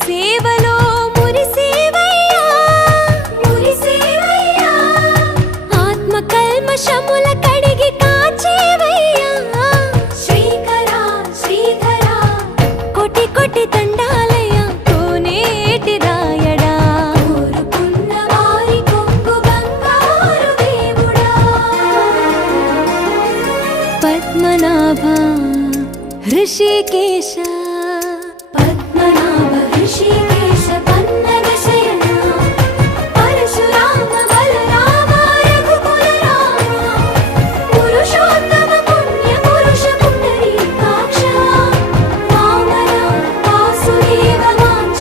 సేవలో మురిసేవయ్యా మురిసేవయ్యా ఆత్మ కల్మషముల కడిగి కాచేవయ్యా శ్రీకరా శ్రీధరా కోటి కోటి దండాలయ్యా కోనేటి రాయడా కోరుకున్న వారి కొంగు బంగారు దేవుడా పద్మనాభ ఋషికేశ